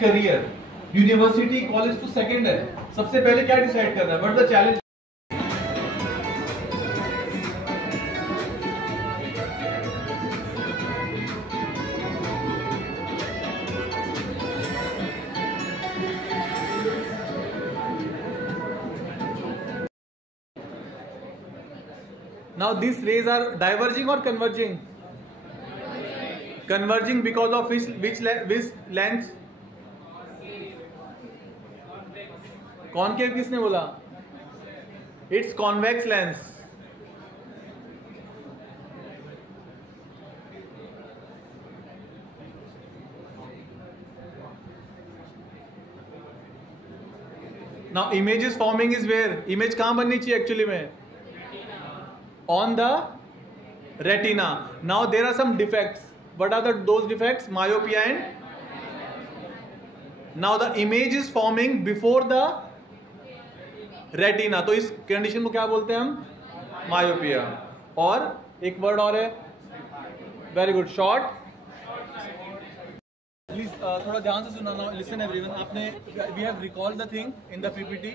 Career university college तो second है, सबसे पहले क्या डिसाइड करना है, what the challenge. Now these rays are diverging or converging? Converging because of which length? Concave किसने बोला? It's convex lens. Now image is forming is where? Image कहाँ बननी चाहिए actually में? On the retina. Now there are some defects. What are those defects? Myopia and now the image is forming before the retina. तो इस condition को क्या बोलते हैं हम? मायोपिया. और एक वर्ड और है, वेरी गुड, शॉर्ट. प्लीज थोड़ा ध्यान से सुनना. Listen everyone. आपने we have recalled the thing in the PPT.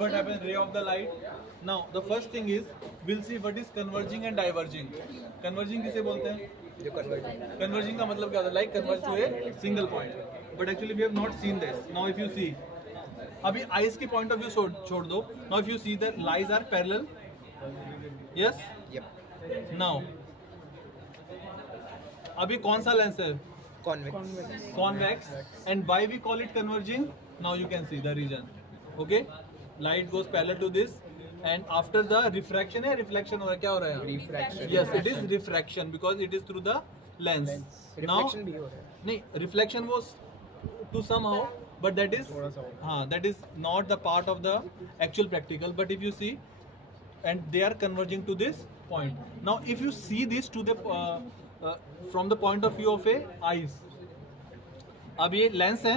What happens? Ray of the light. Now the first thing is we'll see what is converging and diverging. Converging किसे बोलते हैं? Converging का मतलब क्या होता है? Like converge to a single point. But actually we have not seen this. Now if you see, अभी eyes की point of view छोड़ दो. Now if you see that lines are parallel. Yes. Yep. Now अभी कौन सा lens है? Convex. And why we call it converging? Now you can see the reason. Okay. Light goes parallel to this, and after the refraction है, reflection हो रहा है, क्या हो रहा है? Refraction. Yes, it is refraction because it is through the lens. Reflection भी हो रहा है. नहीं, reflection was to somehow, but that is that is not the part of the actual practical. But if you see, and they are converging to this point. Now, if you see this to the from the point of view of a eyes, अब ये lens है.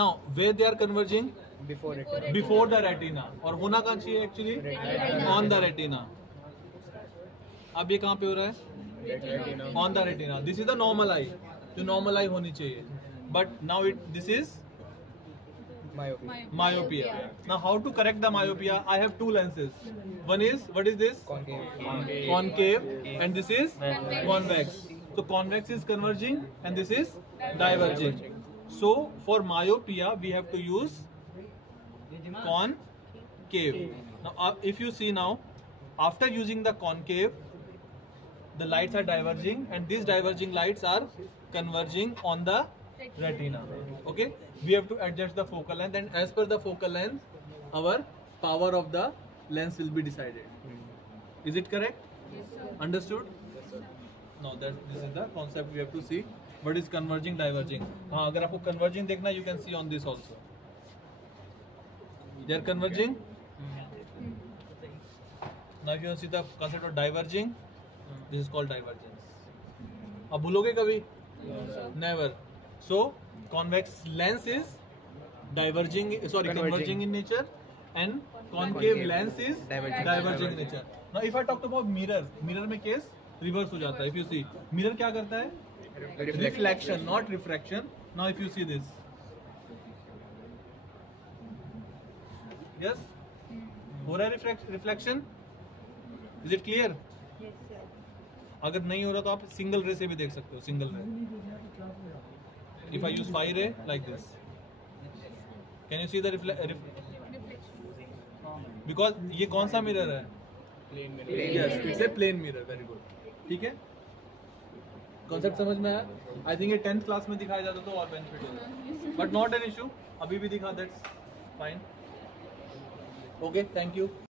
Now, where they are converging? Before the retina. और होना कहाँ चाहिए actually? On the retina. अब ये कहाँ पे हो रहा है? On the retina. This is the normal eye. जो normal eye होनी चाहिए. But now this is myopia. Now how to correct the myopia? I have two lenses. One is, what is this? Concave. And this is convex. So convex is converging and this is diverging. So for myopia we have to use concave. Now if you see now, after using the concave, the lights are diverging and these diverging lights are converging on the retina. Okay, we have to adjust the focal length, and as per the focal length our power of the lens will be decided. Is it correct? Yes, sir. Understood? Yes, sir. Now this is the concept we have to see. What is converging, diverging? हाँ, अगर आपको converging देखना, you can see on this also. They are converging. Now if you see the concept of diverging, this is called divergence. अब भूलोगे कभी? Never. So convex lens is converging in nature, and concave lens is diverging in nature. Now if I talk about mirror में case reverse हो जाता है. If you see, mirror क्या करता है? Reflection, not refraction. Now if you see this, yes, हो रहा है reflection. Is it clear? Yes, sir. अगर नहीं हो रहा तो आप सिंगल रे से भी देख सकते हो. सिंगल रे. If I use 5 ray like this, can you see the reflection? Because ये कौन सा मिरर है? Plane mirror. Yes, it's a plane mirror. Very good. ठीक है? कॉन्सेप्ट समझ में आया? आई थिंक ये 10th क्लास में दिखाया जाता तो और बेनिफिट होगा, बट नॉट एन इशू. अभी भी दिखा, that's fine. Okay, thank you.